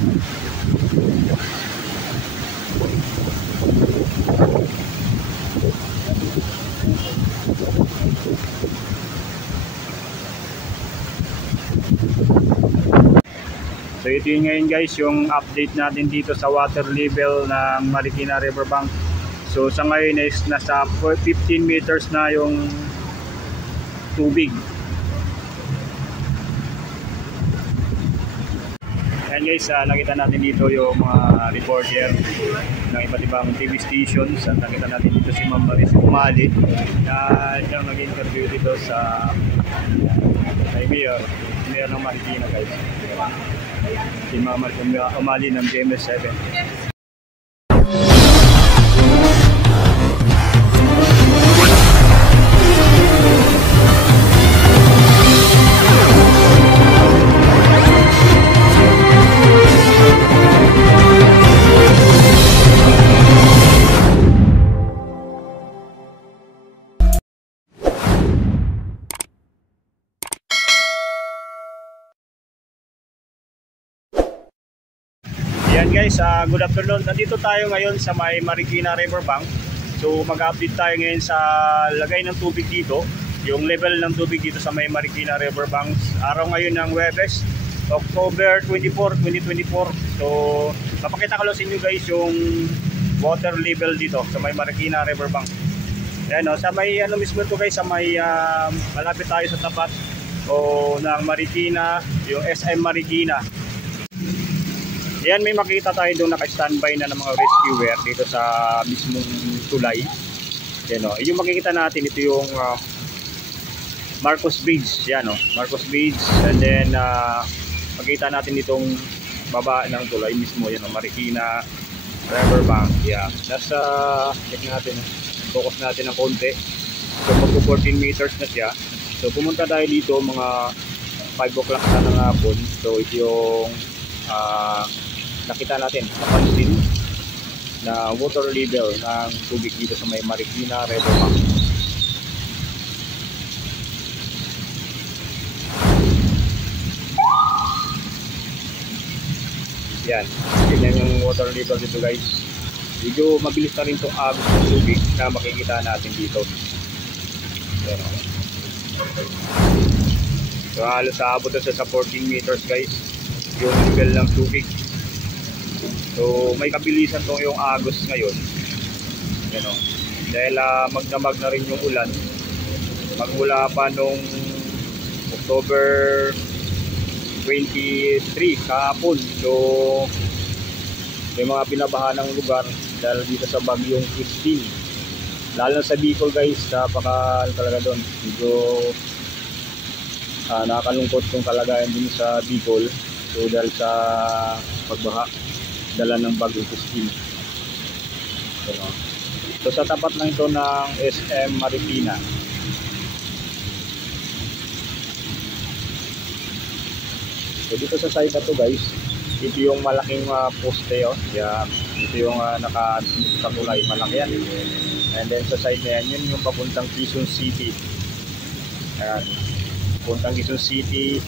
So ito yun ngayon guys, yung update natin dito sa water level ng Marikina Riverbank. So sa ngayon is nasa 15 meters na yung tubig. Ayan guys, nakita natin dito yung mga reporter ng iba't ibang TV stations. At nakita natin dito si Ma'am Maris Umali na siyang nag-interview dito sa Mayor ng Marikina guys. Si Ma'am Maris Umali ng GMS7. Yan guys, good afternoon. Nandito tayo ngayon sa may Marikina Riverbank. So mag-update tayo ngayon sa lagay ng tubig dito, yung level ng tubig dito sa may Marikina Riverbank. Araw ngayon ng Huwebes, October 24, 2024. So papakita ko lang sa inyo guys yung water level dito sa may Marikina Riverbank. Ayan, sa may mismo to guys, sa may malapit tayo sa tapat ng Marikina, yung SM Marikina. Yan, may makita tayo doon naka-standby na ng mga rescuer dito sa mismong tulay. Yan o, yung makikita natin, ito yung Marcos Bridge. Yan o, Marcos Bridge. And then makikita natin itong baba ng tulay mismo. Yan o, Marikina Riverbank. Yan, nasa, check natin, focus natin ng konti. So mag 14 meters na siya. So pumunta tayo dito mga 5 o'clock na ng hapon. So ito yung nakita natin, napansin na water level ng tubig dito sa may Marikina Riverbank. Yan, ganyan yung water level dito guys. Medyo mabilis na rin itong agos ng tubig na makikita natin dito. Yan. So halos aabot na sa 14 meters guys yung level ng tubig. So may kabilisan tong yung agos ngayon. Yan o. Dahil magdamag na rin yung ulan. Magmula pa nung October 23 kahapon. So may mga binabaha ng lugar dahil dito sa bagyong 15. Lalo sa Bicol guys, napaka talaga doon. Medyo nakakalungkot yung kalagayan din sa Bicol. So dahil sa pagbaha dala ng bagong 15. So sa tapat lang ito ng SM Marikina. So dito sa side na to guys, ito yung malaking poste oh. Yeah, ito yung nakatulay, malaki yan. And then sa side na yan, yun yung papuntang Quezon City. Ayan, papuntang Quezon City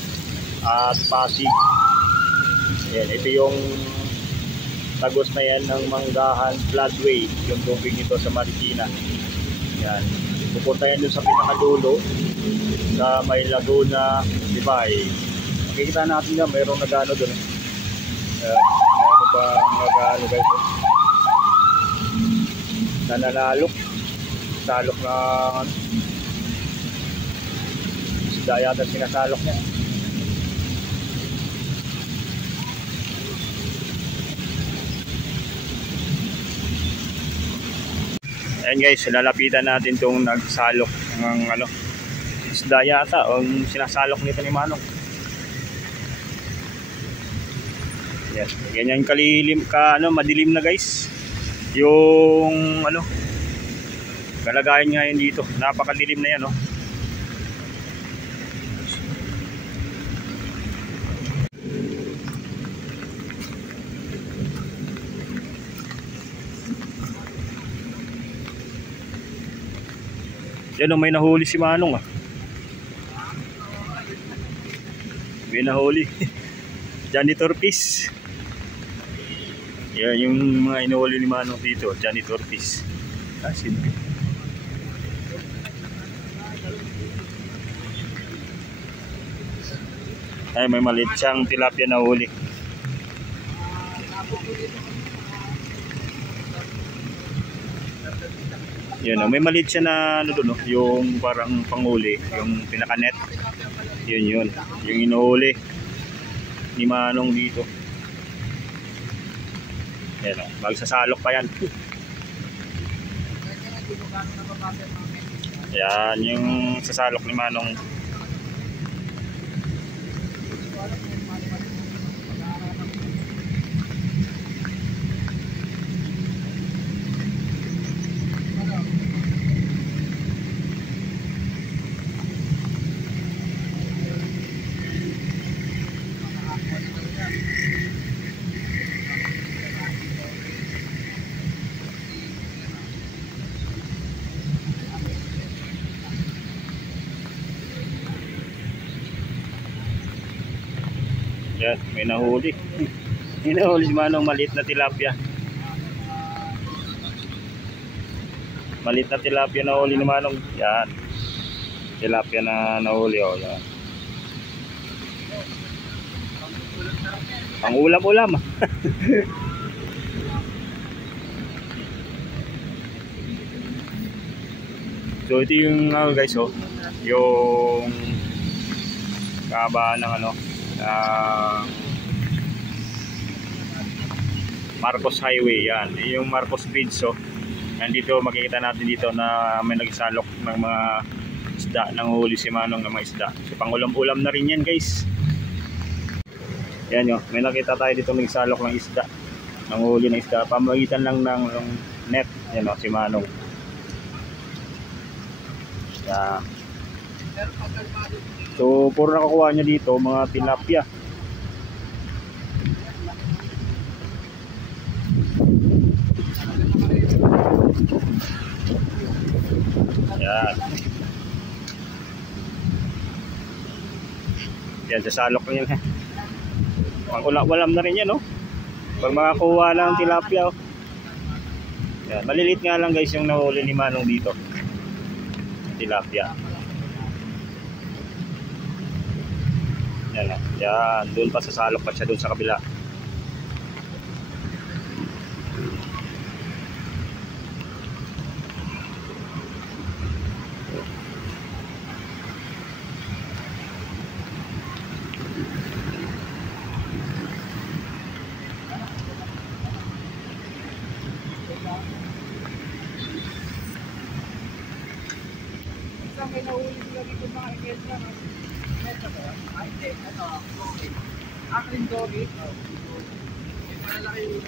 at Pasig. Ayan, ito yung tagos na yan ng Manggahan floodway, yung tubig nito sa Marikina. Yan, pupunta yan dun sa pinakadulo sa may Laguna, Libay. Makikita natin na mayroong nagano dun. Mayroon pang nagano guys, nananalok, salok ng isda yata sinasalok niya. Ayan guys, lalapitan natin itong nagsalok ng isda yata o sinasalok nito ni Manong. Yes, ganyan kalilim madilim na guys. Yung kalagayan ngayon dito, napakadilim na yan oh. Yan o, may nahuli si Manong ah. May nahuli. Janitor piece. Yan yung mga inuuli ni Manong dito, Johnny Tortis. Asin. Ay, may maliit siyang tilapia na huli. Yun, may maliit siya na ano doon, yung parang panghuli, yung pinaka-net. Yun. Yung inuuli ni Manong dito. Yan, magsasalok pa yan. Yan, yung sasalok ni Manong. Yan, may nahuli. May nahuli si Manong, maliit na tilapia. Maliit na tilapia na huli ni Manong. Yan. Tilapia na nahuli, oh, yan. Ang ulam-ulam. So ito yung guys, oh, yung kahabaan ng ano, Marcos Highway. Yan, yung Marcos Bridge. So nandito makikita natin dito na may nagsalok ng mga isda, nang huli si Manong ng mga isda. So pangulam-ulam na rin yan guys. Yan yun, may nakita tayo dito may salok ng isda, nang huli ng isda, pamagitan lang ng net. Yan o, si Manong. Yan. So puro nakakuha niya dito mga tilapia. Yan. Yan, sasalok na yan. Ang ulam na rin yan, no? Pag makakuha ng tilapia, oh. Yan, malilit nga lang guys yung nahuli ni Manong dito. Tilapia. Yan, yan, doon pa sasalok pa siya doon sa kabila. May nahuli sila dito mga imelsa, no? Imelsa ba? Ay, hindi. Ito, dogi. Akring dogi. Malaki yung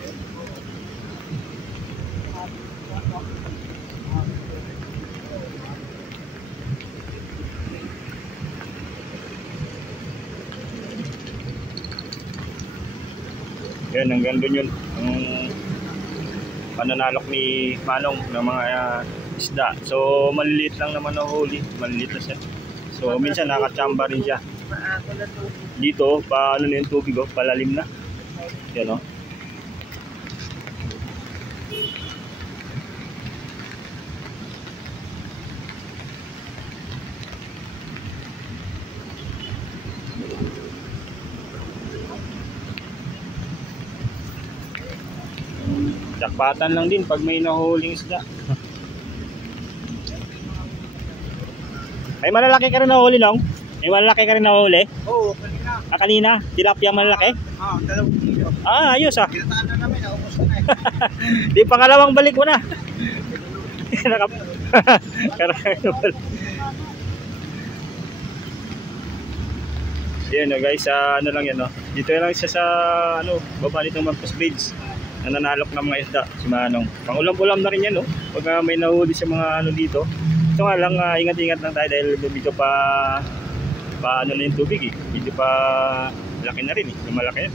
yan, hanggang doon yun ang pananalok ni Manong ng mga isda. So maliliit lang naman ang huli, maliliit na siya. So minsan nakachamba rin siya. Dito pa ano na yung tubig, oh, palalim na. Yan, oh. Jakpatan lang din pag may nahuling isda. May malalaki ka rin nahuli, Long? May malalaki ka rin nahuli? Oo, kanina. Ah, kanina? Tilapia malalaki? Ah, 2 kilo. Ah, ayos ah. Kinataan na namin, naubos na eh. Di pangalawang balik mo na. Yan, no, guys, ano lang yan, no? Dito lang siya sa ano, baba nitong Marcos Bridge. Nananalok ng mga isda si Manong. Pangulam-ulam na rin yan, no? Pag may nahuli sa mga ano dito. Ito nga lang, ingat-ingat lang tayo dahil dito pa ano na yung tubig, eh. Dito pa laki na rin, eh. Malaki yan.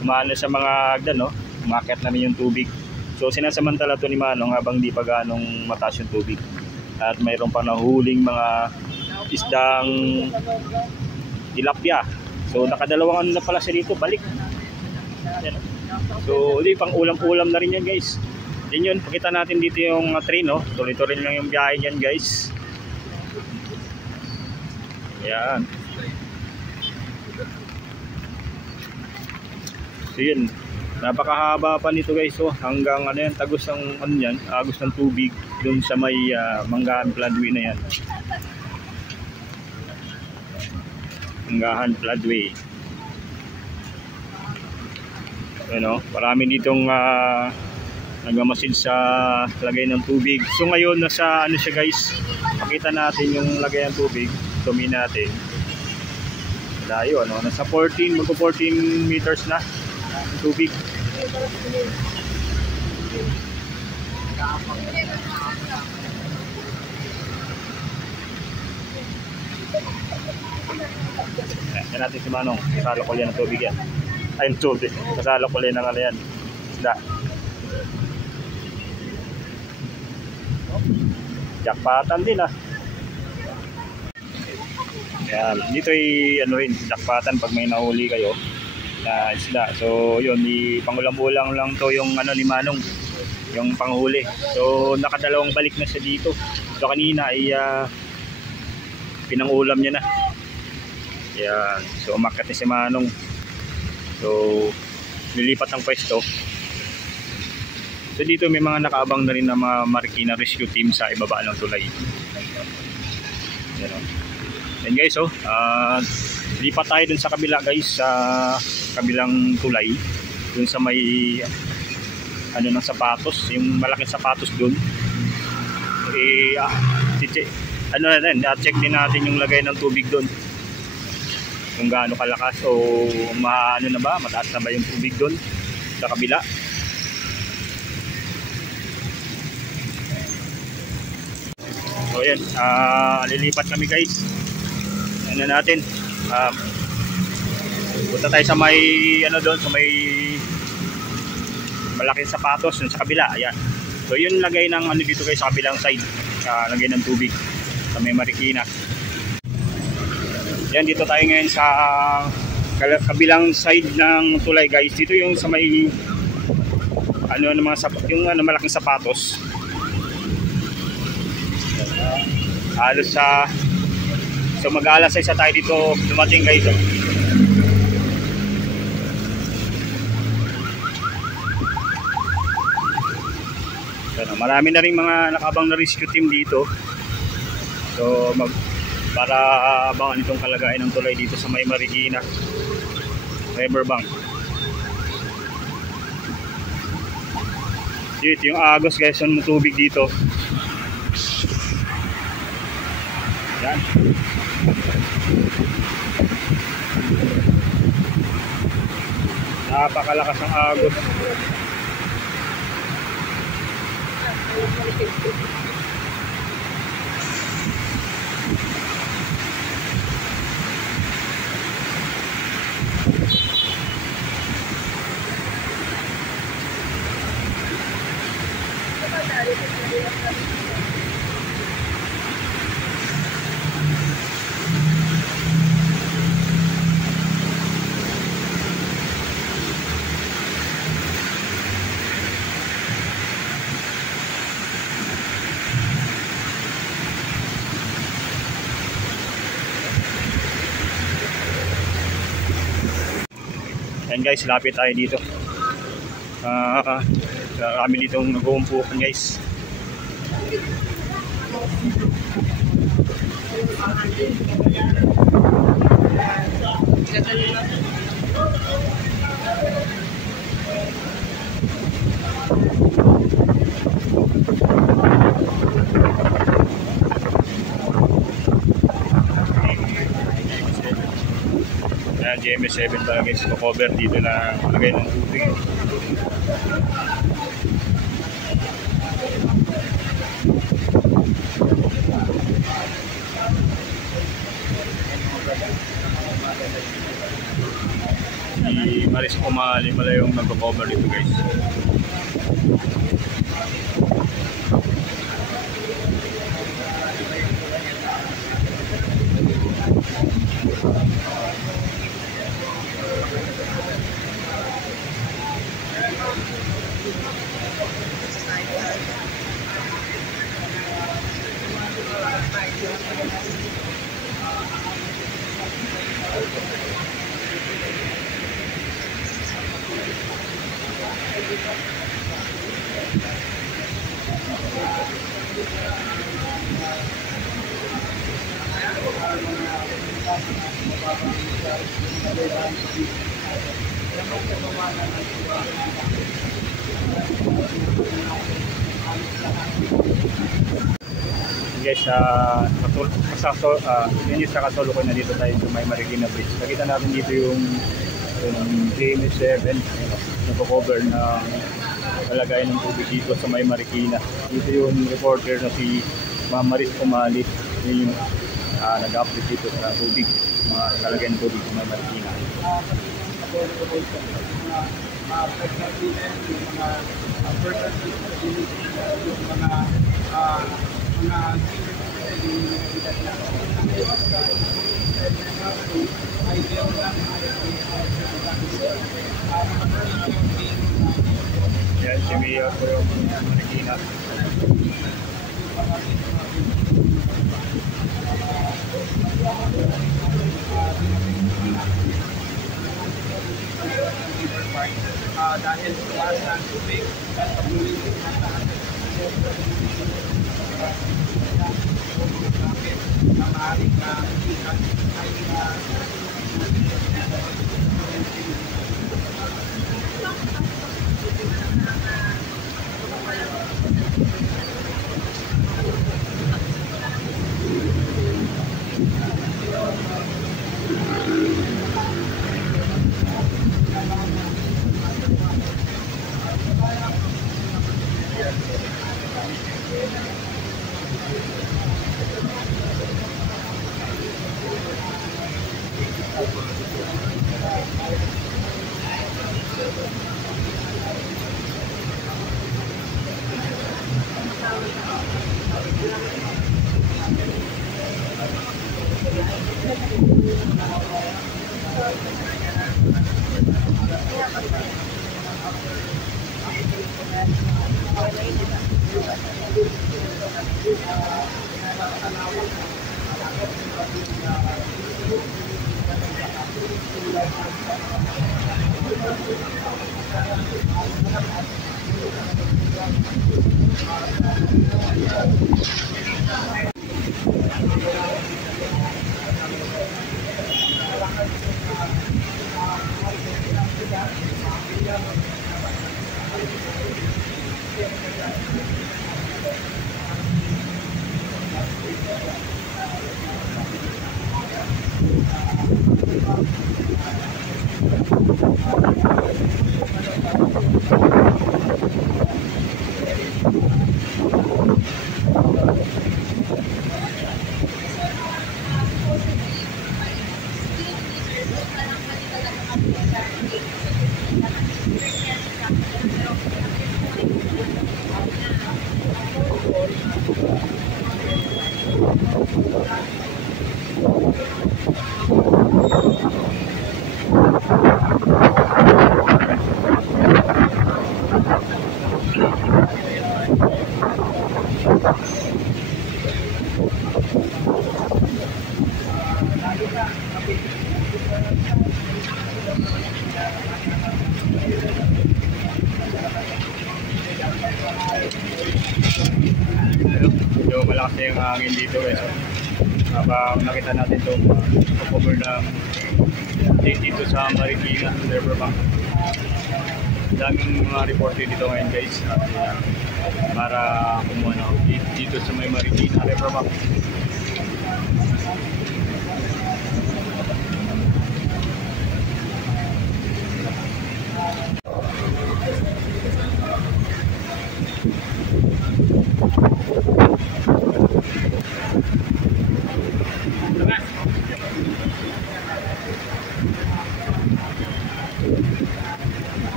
Kumaan na sa mga hagdan, no? Umakyat na rin yung tubig. So sinasamantala to ni Manong habang di pa ganong mataas yung tubig. At mayroon pa nahuling mga isdang tilapia. So nakadalawang ano na pala siya dito, balik. Yan. So, di pang ulam-ulam na rin yan guys. Yan yun, pakita natin dito yung train, no? Tuloy-tuloy lang yung biyahe yan guys. Yan. So yun, napakahaba pa nito guys, so hanggang ano yan, tagos ng ano yan, agos ng tubig dun sa may Manggahan Floodway na yan. Manggahan Floodway. Ano, marami ditong nagmamasid sa lagay ng tubig. So ngayon nasa ano siya guys, pakita natin yung lagay ng tubig, tumi natin. Layo, ano, nasa 14, magpo 14 meters na ang tubig. Yan natin si Manong, kasalo ko yan ng tubig yan. Ay, yung tubig, kasalo ko yan ng ano yan, isda. Jakpatan din Yan, dito ay ano rin, jakpatan pag may nahuli kayo na isda. So yun, pangulam-ulang lang to yung ano ni Manong, yung panghuli. So nakadalawang balik na siya dito. So kanina ay pinangulam niya na. Yan, so umakyat ni si Manong. So nilipat ang pwesto. So dito may mga nakaabang na rin na mga Marikina rescue team sa ibaba ng tulay. Yan, and guys, lipat tayo dun sa kabila guys, sa kabilang tulay, dun sa may ano ng sapatos, yung malaking sapatos dun. Ano na din, check din natin yung lagay ng tubig dun, kung gaano kalakas o ano na ba, mataas na ba yung tubig dun sa kabila. So yan, lilipat kami guys. Ano natin, punta tayo sa may ano doon, sa may malaking sapatos dun sa kabila. Ayan. So yun lagay ng ano dito guys sa kabilang side, lagay ng tubig sa may Marikina. Yan, dito tayo ngayon sa kabilang side ng tulay guys. Dito yung sa may ano ng mga yung ano, malaking sapatos. Halos sa so mag-alas 6 tayo dito dumating guys. So, marami na rin mga nakabang na rescue team dito. So para abangan itong kalagayan ng tulay dito sa may Marikina Riverbank. Dito yung agos guys ng tubig dito. Yan. Napakalakas ng agos. Yan guys, lapit tayo dito. Kami dito nag-uumpukan guys. Yan, GMS7 talaga guys, cover dito na lagay ng tubig. Si Maris Umali pala yung nag-cover dito guys. Guys, yun yung sa Kasulukuy na dito tayo sa may Marikina Bridge. Nakita natin dito yung GMA7 nagko-cover ng kalagayan ng tubig dito sa may Marikina. Dito yung reporter na si Ma'am Maris Umali, yun yung nag-update dito sa tubig, mga kalagayan ng tubig sa may Marikina. Yan, si Mayor po yung Marikina. Dahil tumaas na ang tubig at patuloy na taas na maaaring na Medyo malakas na yung hangin dito guys. Habang nakita natin itong cover ng dito sa Marikina Riverbank. Daming mga reporter dito ngayon guys at para kumuha ng update dito sa may Marikina Riverbank.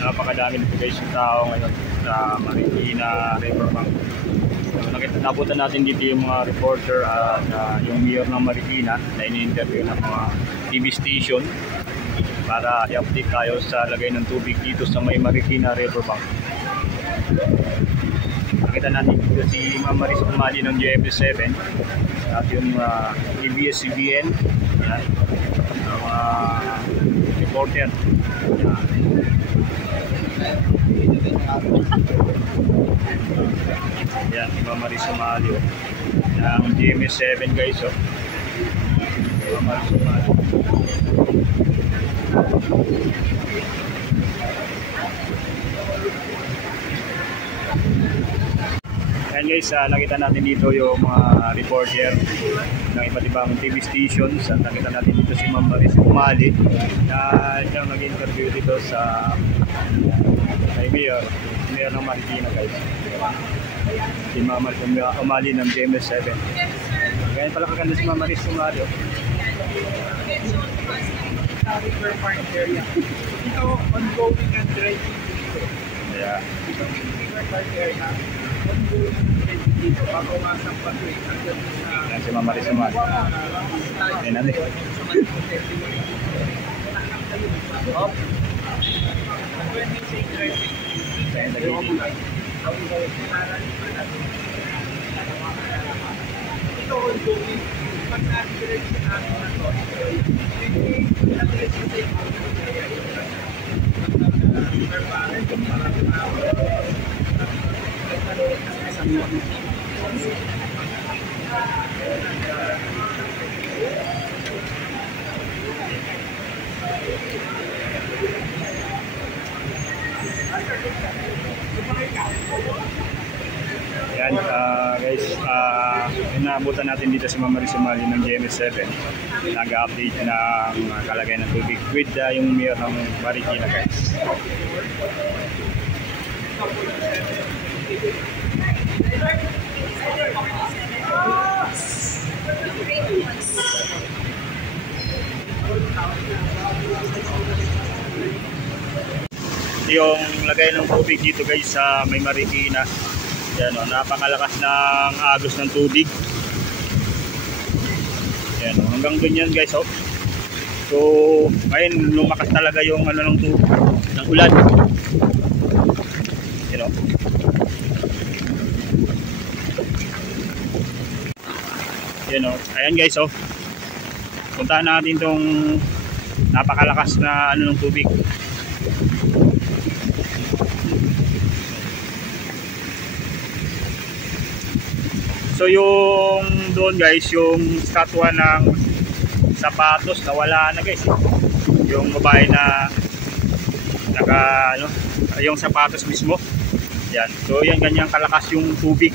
Napakadami nito guys yung tao ngayon sa Marikina Riverbank. Nabutan natin dito yung mga reporter at yung mayor ng Marikina na ini-interview ng mga TV station para i-update tayo sa lagay ng tubig dito sa may Marikina Riverbank. Nakita natin dito si Ma'am Maris Umali ng GMA7 at yung ABS-CBN Yan. Ang mga reporter. Yan, Ma'am Maris Sumali. Ang GMS7 guys. Ma'am Maris Sumali. Ayan guys, nakita natin dito yung mga reporter ng iba't ibang TV stations. At nakita natin dito si Ma'am Maris Sumali na siyang nag-interview dito sa kay Mayor ng Marikina guys. Si Ma'am Maris Sumali ng GMS7. Ganyan pala kaganda si Ma'am Maris Sumali. River Park area. Ito, ongoing and driving dito. Yeah. Ito, River Park area. Ongoing and driving dito. Papawasan pa ito eh. Yan si Ma'am Maris Sumali. Yan natin. Ito, ongoing. Pag na-direction natin na ito, na-direction tayo Yan guys, inaabutan natin dito si Ma'am Maris Sumali ng GMS7. Nag-update ng kalagayan ng tubig with yung mayor ng Marikina guys. Yung lagay ng tubig dito guys sa may Marikina. Yan o, napakalakas ng agos ng tubig. Yan o, hanggang dun yan guys o. So, ngayon lumakas talaga yung ano ng tubig, ng ulan. Yan o. Yan o, ayan guys o. Puntahan natin tong napakalakas na ano ng tubig. So yung doon guys, yung statwa ng sapatos nawala na guys. Yung babae na naka ano, yung sapatos mismo. Yan. So yan, ganyan kalakas yung tubig.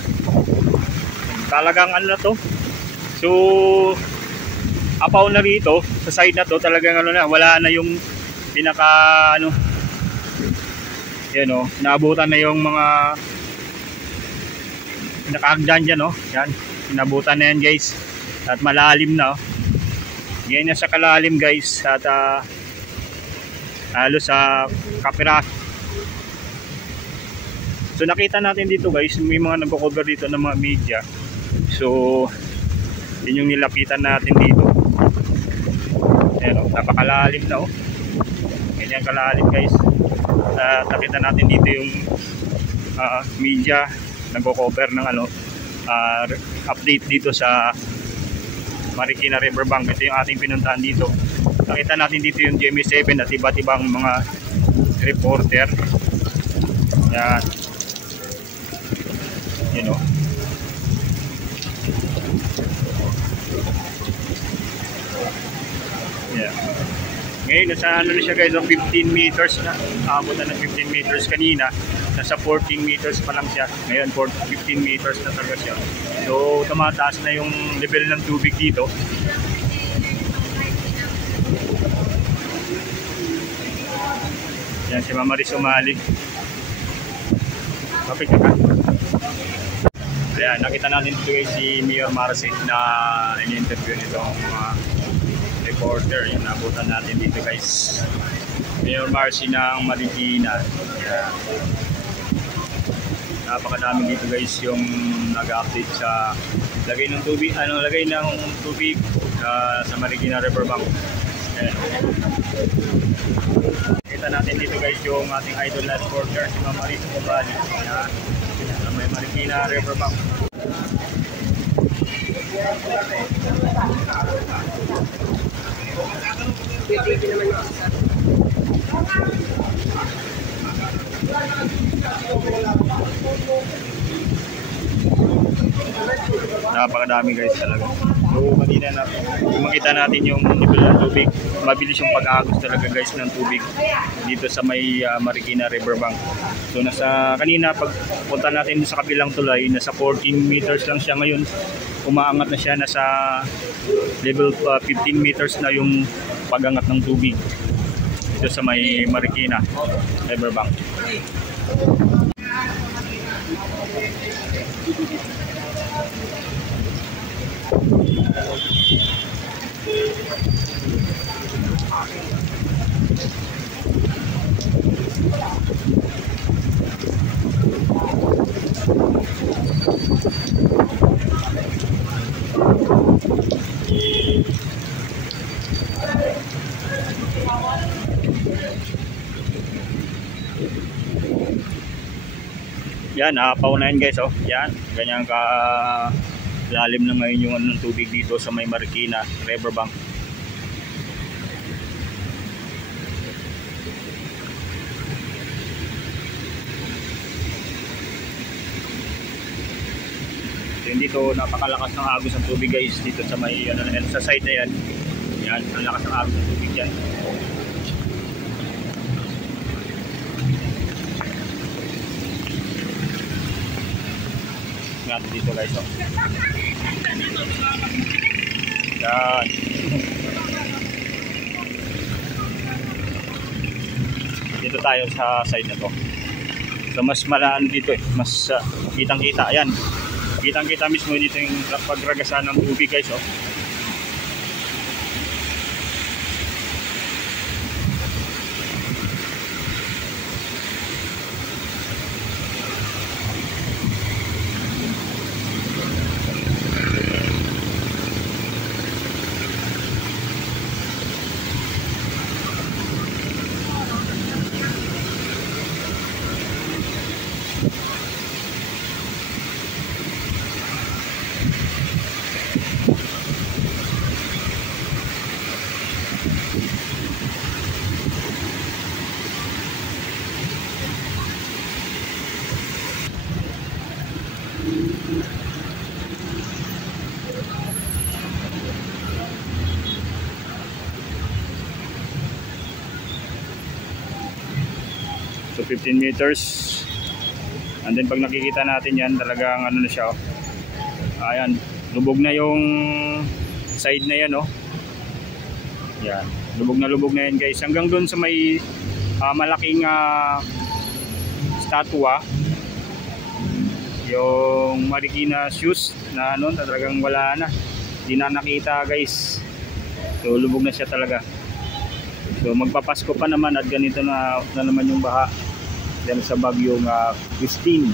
Talagang ano na to. So apaw na rito sa side na to, talagang ano na, wala na yung pinaka ano. Yan oh, naabutan na yung mga nakahagdan dyan, oh. Yan, inabutan na yan guys. At malalim na, oh. Yan na sa kalalim guys. At halos sa kapiras. So nakita natin dito guys, may mga nagko-cover dito ng mga media. So yun yung nilapitan natin dito. Yan, oh, napakalalim na, oh. Ganyan kalalim guys. At nakita natin dito yung media nagko-cover ng ano, update dito sa Marikina Riverbank. Ito yung ating pinuntahan dito. Nakita natin dito yung GMS7 at iba't ibang mga reporter. Yan. You know. Yeah. Ngayon nasa ano na siya guys, 15 meters na. Abot na ng 15 meters kanina. Nasa 14 meters pa lang siya. Ngayon 15 meters na talaga siya. So tumataas na yung level ng tubig dito. Yan si Ma'am Maris Sumali. Kapit ka. Ayan, nakita natin dito guys si Mayor Marcet na in-interview nitong mga reporter. Yung nabutan natin dito guys. Mayor Marcet ng Marikina. Ayan. Napakadami dito guys yung nag-update sa lagay ng tubig, sa Marikina Riverbank. Ayan. Kita natin dito guys yung ating idol na reporter si Ma'am Maris Sumali. Ayan. Sa may Marikina Riverbank. Pwede naman yung isa. Napakadami guys talaga. So kanina na makita natin yung level ng tubig. Mabilis yung pag-agos talaga guys ng tubig dito sa may Marikina Riverbank. So kanina pagpunta natin sa kabilang tulay, nasa 14 meters lang siya ngayon. Umaangat na siya, nasa level 15 meters na yung pag-angat ng tubig dito sa may Marikina Riverbank. Yan, paunahin guys, oh. Yan, ganyan ka lalim na ngayon yung ng tubig dito sa may Marikina Riverbank. So, dito napakalakas ng agos ng tubig guys dito sa may sa side na yan. Yan, ang lakas ng agos ng tubig yan. Natin dito guys, oh. Yan. Dito tayo sa side na to. So mas malaan dito eh, mas kitang kita. Ayan, kitang kita mismo dito yung pagragasan ng tubig guys, oh. So 15 meters. And then pag nakikita natin yan, talagang ano na siya, oh. Ayan, lubog na yung side na yan, oh. Yan, lubog na yan guys. Hanggang doon sa may malaking statua, yung Marikina shoes na ano, talagang wala na. Hindi na nakita guys. So lubog na siya talaga. So magpapasko pa naman at ganito na naman yung baha dahil sa bagyong Christine.